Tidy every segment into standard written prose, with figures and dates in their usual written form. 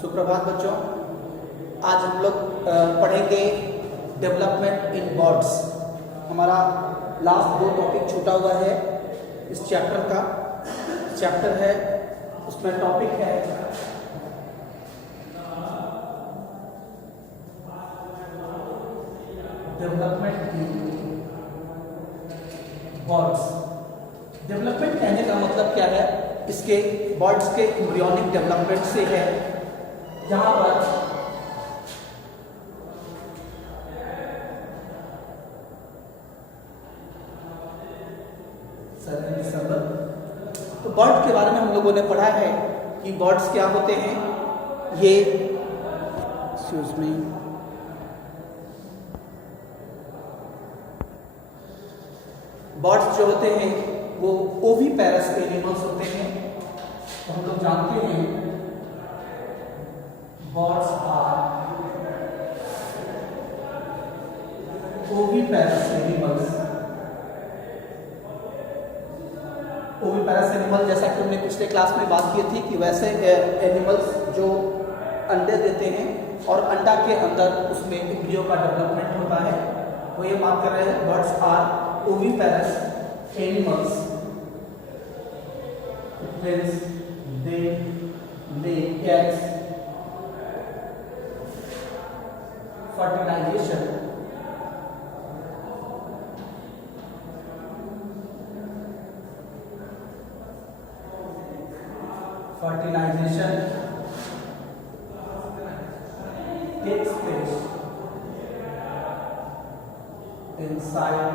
सुप्रभात बच्चों, आज हम लोग पढ़ेंगे डेवलपमेंट इन बर्ड्स। हमारा लास्ट 2 टॉपिक छूटा हुआ है इस चैप्टर का। चैप्टर है, उसमें टॉपिक है डेवलपमेंट इन बर्ड्स। डेवलपमेंट कहने का मतलब क्या है? इसके बर्ड्स के एम्ब्रियोनिक डेवलपमेंट से है, जहां पर तो बर्ड के बारे में हम लोगों ने पढ़ा है कि बर्ड्स क्या होते हैं। ये बर्ड्स जो होते हैं वो ओविपेरस एनिमल्स होते हैं। तो हम लोग जानते हैं birds are oviparous animals. Oviparous animal, जैसा कि हमने पिछले क्लास में बात की थी कि वैसे एनिमल्स जो अंडे देते हैं और अंडा के अंदर उसमें एम्ब्रियो का डेवलपमेंट होता है, वो ये बात कर रहे हैं birds are oviparous animals. Hence they lay eggs, fertilization, takes place inside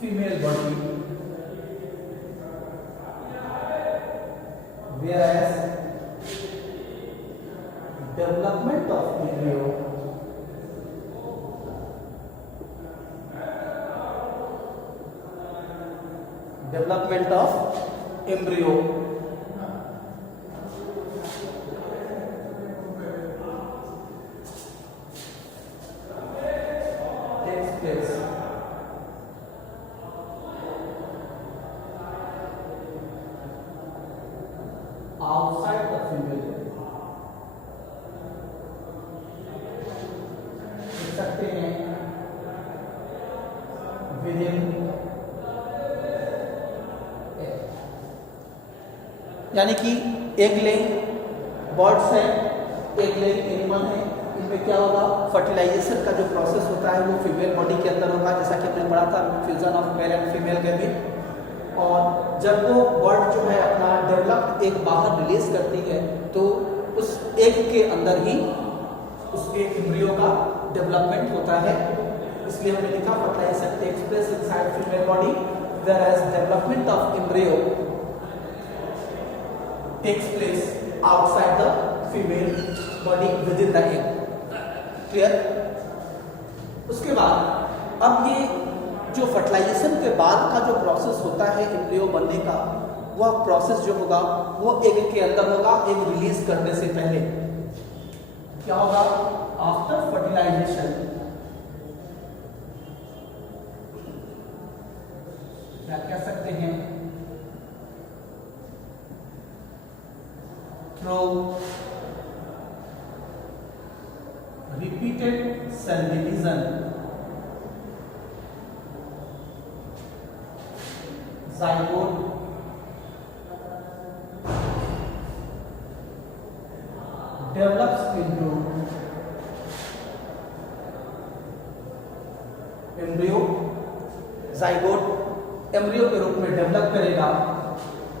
female body, whereas development of embryo takes place outside the female body। देख सकते हैं within, यानी कि एग लेइंग बर्ड्स है, एग लेइंग एनिमल है। इनमें क्या होगा? फर्टिलाइजेशन का जो प्रोसेस होता है वो फीमेल बॉडी के अंदर होगा, जैसा कि हमने पढ़ा था fusion of male and female gamete. और जब वो बर्ड जो है अपना डेवलप्ड एग बाहर रिलीज करती है तो उस एग के अंदर ही उसके एम्ब्रियो का डेवलपमेंट होता है। इसलिए हमने लिखा fertilisation takes place inside female body, whereas development of embryo takes place outside the female body within the egg. Clear? उसके बाद अब ये जो फर्टिलाइजेशन के बाद का जो प्रोसेस होता है एम्ब्रियो बनने का, वह प्रोसेस जो होगा वो एग के अंदर होगा, एग रिलीज करने से पहले। क्या होगा? आफ्टर फर्टिलाइजेशन क्या कह सकते हैं? Through repeated cell division, zygote develops into embryo। zygote embryo के रूप में डेवलप करेगा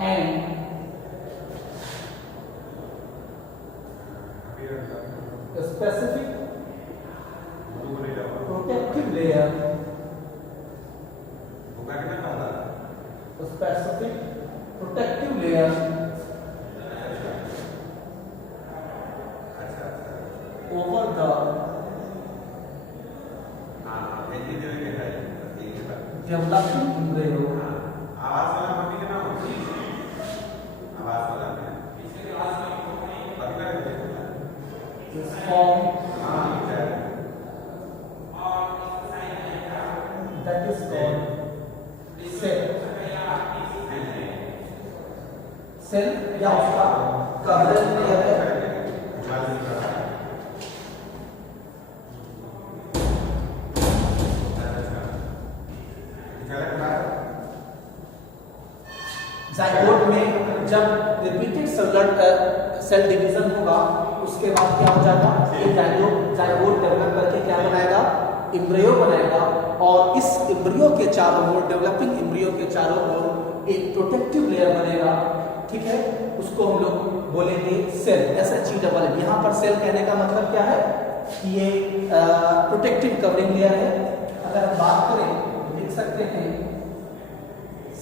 एंड specific protective layer over the developing embryo is formed, that is called cell। Shell या उसका कवरेज लेयर है सेल डिवीजन होगा उसके बाद क्या हो जाएगा, ये जाइगोट डेवलप करके क्या बनाएगा, एम्ब्रियो बनाएगा, और इस एम्ब्रियो के चारों ओर, डेवलपिंग एम्ब्रियो के चारों ओर एक प्रोटेक्टिव लेयर बनेगा, ठीक है, उसको हम लोग बोलेंगे सेल, SHELL। यहाँ पर सेल कहने का मतलब क्या है कि ये प्रोटेक्टिव कवरिंग लेयर है। अगर हम बात करें लिख सकते हैं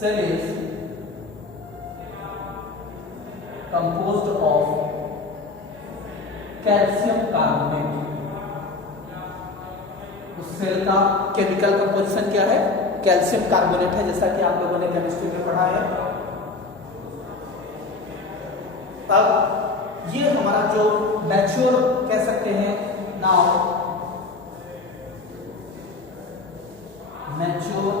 shell is composed of calcium carbonate. उस सेल का केमिकल कंपोजिशन क्या है, कैल्शियम कार्बोनेट है, जैसा कि आप लोगों ने केमिस्ट्री में पढ़ा है। अब ये हमारा जो मैच्योर कह सकते हैं, now mature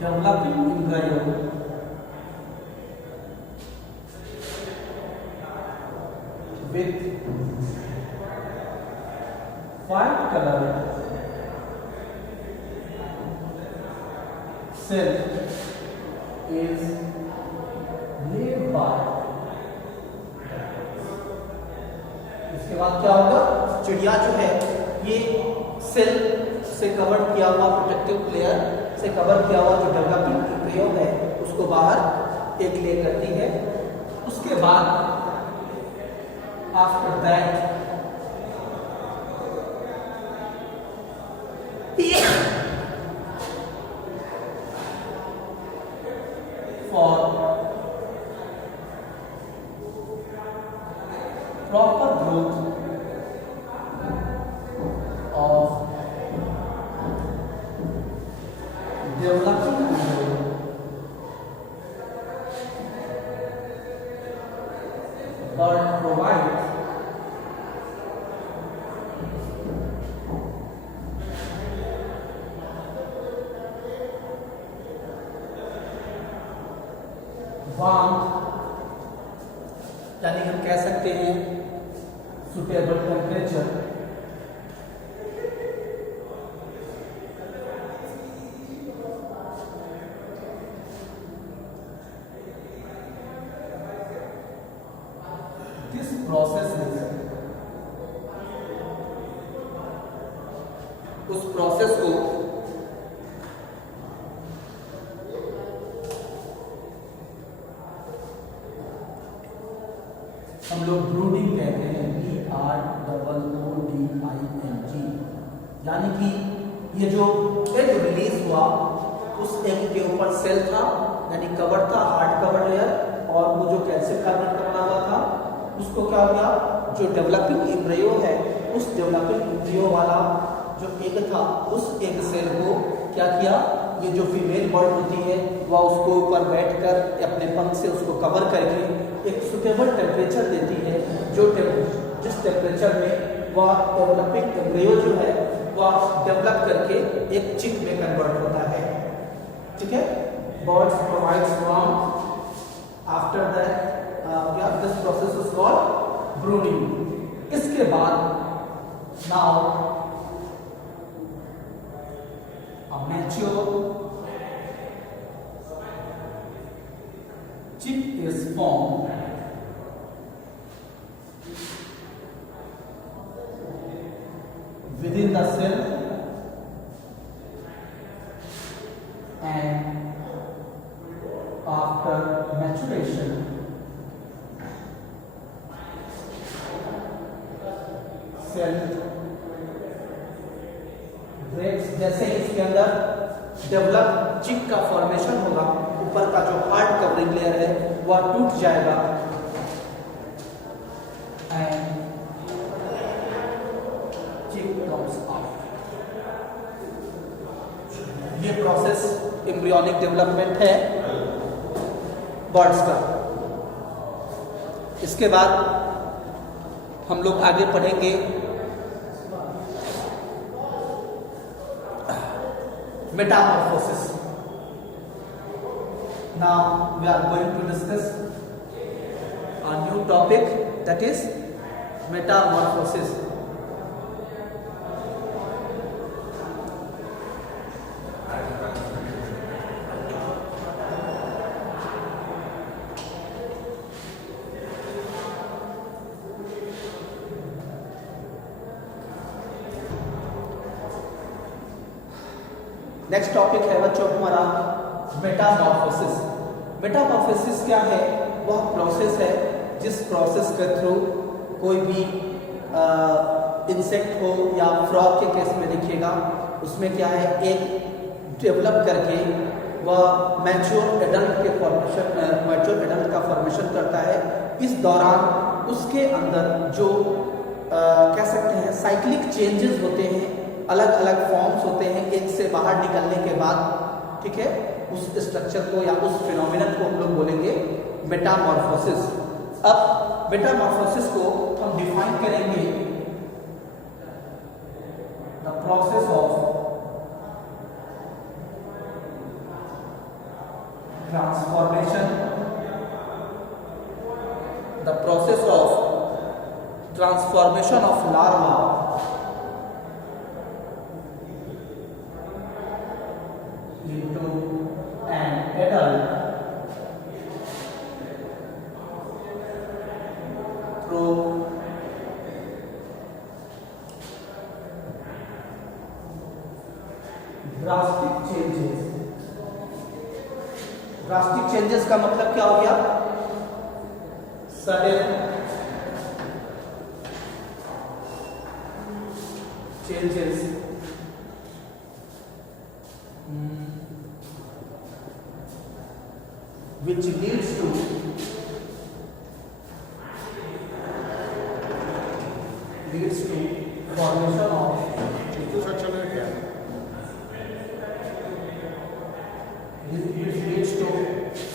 developing embryo with white color cell is laid by। इसके बाद क्या होगा, चिड़िया जो है ये सेल से कवर किया हुआ, प्रोटेक्टिव लेयर से कवर किया हुआ जो डेवलपिंग एम्ब्रियो है उसको बाहर एक ले करती है। उसके बाद after that for proper growth of developing embryo, bird provides warmth, यानी हम कह सकते हैं सुटेबल टेम्परेचर, दिस प्रोसेस उस प्रोसेस को हम लोग ब्रूडिंग कहते हैं, BROODING। यानी कि ये जो एग रिलीज हुआ उस एग के ऊपर सेल था, यानी कवर था, हार्ड कवर लेयर, और वो जो कैल्शियम कार्बोनेट का बना हुआ था उसको क्या हो गया, जो डेवलपिंग एम्ब्रियो है उस डेवलपिंग एम्ब्रियो वाला जो एग था उस एग सेल को क्या किया, ये जो फीमेल बर्ड होती है वह उसको ऊपर बैठकर अपने पंख से उसको कवर करके एक सुटेबल टेम्परेचर देती है, जो जिस टेम्परेचर में वह डेवलपिंग एम्ब्रियो जो है वह डेवलप करके एक चिक में कन्वर्ट होता है, ठीक है। Birds provides warmth, after that this process is called brooding. इसके बाद now a mature chick is formed within the cell and after maturation cell breaks, जैसे इसके अंदर डेवलप चिक का फॉर्मेशन होगा, ऊपर का जो हार्ड कवरिंग लेयर है वह टूट जाएगा एंड चिक कम्स आउट। ये प्रोसेस एम्ब्रियोनिक डेवलपमेंट है बर्ड्स का। इसके बाद हम लोग आगे पढ़ेंगे metamorphosis. Now we are going to discuss a new topic, that is metamorphosis. Next topic है बच्चों हमारा मेटामॉर्फोसिस। मेटामॉर्फोसिस क्या है? वह प्रोसेस है जिस प्रोसेस के थ्रू कोई भी इंसेक्ट हो या फ्रॉग के केस में देखिएगा, उसमें क्या है, एक डेवलप करके वह मैच्योर एडल्ट के फॉर्मेशन करता है। इस दौरान उसके अंदर जो कह सकते हैं साइक्लिक चेंजेस होते हैं, अलग अलग फॉर्म्स होते हैं एक से बाहर निकलने के बाद, ठीक है, उस स्ट्रक्चर को या उस फिनोमिनन को हम लोग बोलेंगे मेटामॉर्फोसिस। अब मेटामॉर्फोसिस को हम डिफाइन करेंगे, the process of transformation of larva into an adult through drastic changes। Drastic changes का मतलब क्या हो गया? Sudden changes which leads to formation of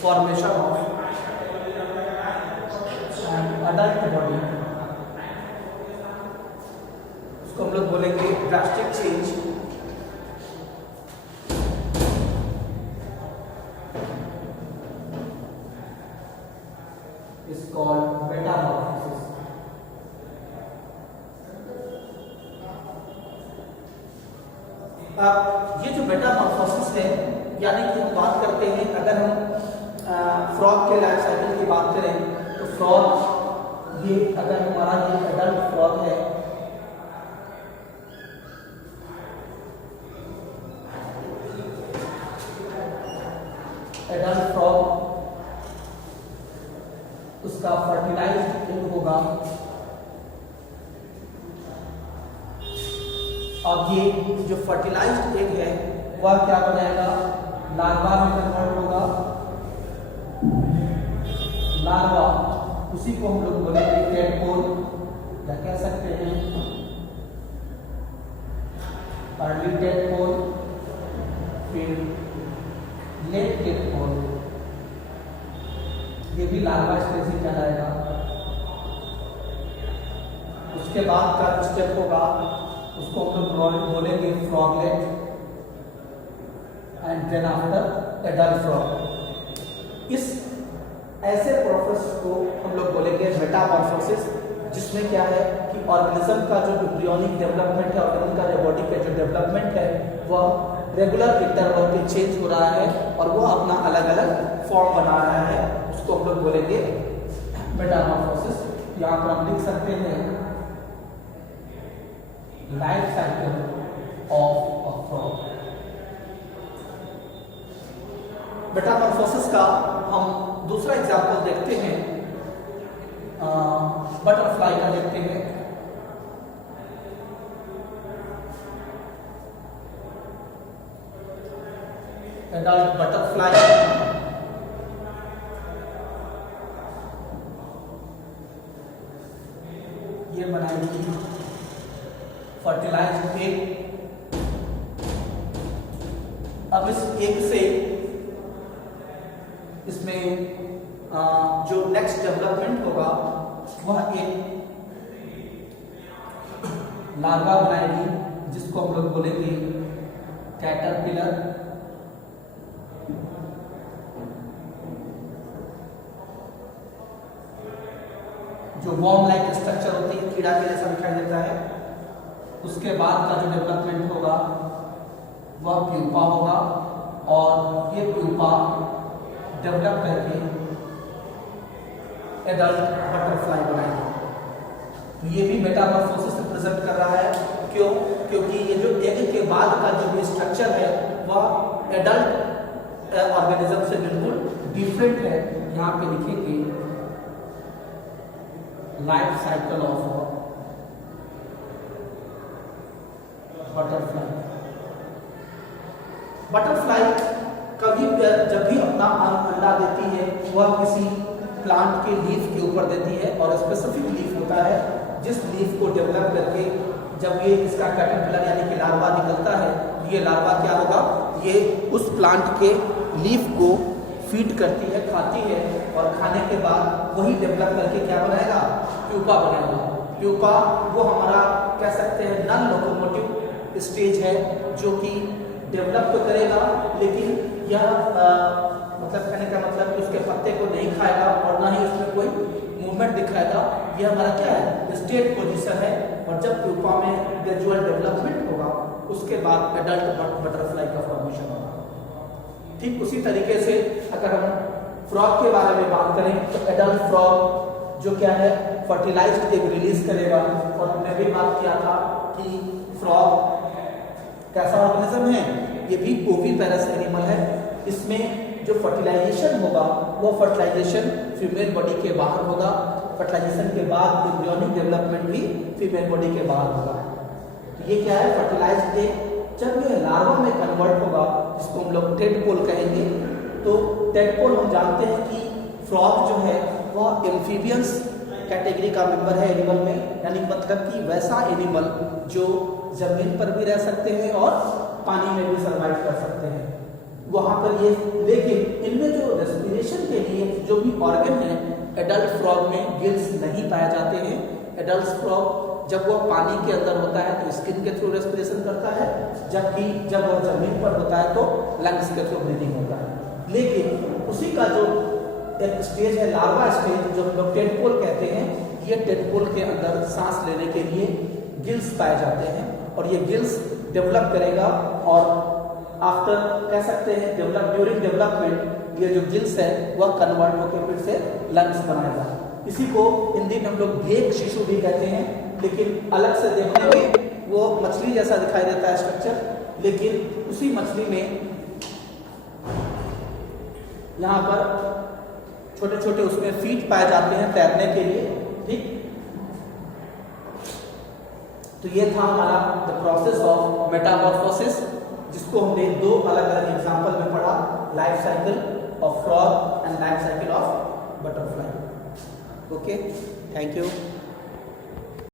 formation of an adult body, उसको हम लोग बोलेंगे drastic change. is called metamorphosis। अब ये जो मेटामॉर्फोसिस है, यानी कि हम बात करते हैं, अगर हम फ्रॉग के लाइफ साइकिल की बात करें तो फ्रॉग, ये अगर हमारा ये एडल्ट फ्रॉग है, एडल्ट फ्रॉग, उसका फर्टिलाइज्ड एग होगा। अब ये जो फर्टिलाइज्ड एग है वह क्या बनाएगा? लार्वा में कन्वर्ट होगा। लार्वा, उसी को हम लोग बोलेंगे टेडपोल, या कह सकते हैं अर्ली टेडपोल, फिर लेट टेडपोल, ये भी लार्वा स्टेज ही कहलाएगा। उसके बाद का स्टेप होगा, उसको हम लोग बोलेंगे froglet, and then after adult frog. इस ऐसे प्रोसेस को हम लोग बोलेंगे मेटामॉर्फोसिस, जिसमें क्या है कि ऑर्गेनिज्म का जो एम्ब्रियोनिक डेवलपमेंट है, ऑर्गेनिज्म का बॉडी का जो डेवलपमेंट है, वह रेगुलर इंटरवल पे चेंज हो रहा है और वह अपना अलग अलग फॉर्म बना रहा है, उसको हम लोग बोलेंगे मेटामॉर्फोसिस। यहाँ पर हम लिख सकते हैं life cycle of a frog. Metamorphosis का हम दूसरा एग्जाम्पल देखते हैं, बटरफ्लाई का देखते हैं। एडल्ट बटरफ्लाई, ये बनाएगी फर्टिलाइज्ड एग। अब इस एग से इसमें जो नेक्स्ट डेवलपमेंट होगा वह एक लार्वा बनाएगी, जिसको हम लोग बोलेंगे कैटरपिलर। जो वॉर्म लाइक स्ट्रक्चर होती है, कीड़ा के जैसा दिखाई देता है। उसके बाद का जो डेवलपमेंट होगा वह प्यूपा होगा, और ये प्यूपा डेवलप करके एडल्ट बटरफ्लाई बनाएगा। तो ये भी मेटामॉर्फोसिस रिप्रेजेंट कर रहा है। क्यों? क्योंकि ये जो एग के बाद का जो भी स्ट्रक्चर है वह एडल्ट ऑर्गेनिज्म से बिल्कुल डिफरेंट है। यहाँ पे लिखेंगे life cycle of butterfly. Butterfly कभी जब भी अपना अंडा देती है वह किसी प्लांट के लीफ के ऊपर देती है, और स्पेसिफिक लीफ होता है जिस लीफ को डेवलप करके जब ये इसका कैटरपिलर यानी कि लार्वा निकलता है, ये लार्वा क्या होगा, ये उस प्लांट के लीफ को फीड करती है, खाती है, और खाने के बाद वही डेवलप करके क्या बनाएगा, प्यूपा बनाएगा। प्यूपा वो हमारा कह सकते हैं नॉन लोकोमोटिव स्टेज है, जो कि डेवलप तो करेगा लेकिन यह मतलब कहने का मतलब कि उसके पत्ते को नहीं खाएगा और ना ही उसमें कोई मूवमेंट दिखाएगा। यह हमारा क्या है, स्टेट पोजीशन है। और जब प्यूपा में ग्रेजुअल डेवलपमेंट होगा उसके बाद एडल्ट बटरफ्लाई का फॉर्मेशन होगा। ठीक उसी तरीके से अगर हम फ्रॉग के बारे में बात करें तो एडल्ट फ्रॉग जो क्या है, फर्टिलाइज्ड एग रिलीज करेगा। और हमने भी बात किया था कि फ्रॉग कैसा ऑर्गेनिज्म है, ये भी ओविपेरस एनिमल है। इसमें जो फर्टिलाइजेशन होगा वो फर्टिलाइजेशन फीमेल बॉडी के बाहर होगा। फर्टिलाइजेशन के बाद एम्ब्रियोनिक डेवलपमेंट भी फीमेल बॉडी के बाहर होगा। तो ये क्या है, फर्टिलाइज्ड एग जब ये लार्वा में कन्वर्ट होगा, जिसको हम लोग टेडपोल कहेंगे। तो टेडपोल हम जानते हैं कि फ्रॉग जो है वह एम्फीबियंस कैटेगरी का मेंबर है एनिमल में, यानी मतलब कि वैसा एनिमल जो जमीन पर भी रह सकते हैं और पानी में भी सर्वाइव कर सकते हैं। वहां पर ये, लेकिन इनमें जो रेस्पिरेशन के लिए जो भी ऑर्गन है, एडल्ट फ्रॉग में गिल्स नहीं पाए जाते हैं। एडल्ट फ्रॉग जब वह पानी के अंदर होता है तो स्किन के थ्रू रेस्पिरेशन करता है, जबकि जब वह जमीन पर होता है तो लंग्स के थ्रू ब्रीदिंग होता है। लेकिन उसी का जो एक स्टेज है लार्वा स्टेज, जो हम लोग टेडपोल कहते हैं, ये टेडपोल के अंदर सांस लेने के लिए गिल्स पाए जाते हैं, और ये गिल्स डेवलप करेगा। और आफ्टर कह सकते हैं ड्यूरिंग डेवलपमेंट ये जो गिल्स है वह कन्वर्ट होकर फिर से लंग्स बनाएगा। इसी को हिंदी में हम लोग भेक शिशु भी कहते हैं, लेकिन अलग से देखने में वो मछली जैसा दिखाई देता है स्ट्रक्चर, लेकिन उसी मछली में यहाँ पर छोटे छोटे उसमें फीट पाए जाते हैं तैरने के लिए। ठीक, तो ये था हमारा द प्रोसेस ऑफ मेटामॉर्फोसिस, जिसको हमने दो अलग अलग एग्जांपल में पढ़ा, life cycle of frog and life cycle of butterfly. Okay, thank you.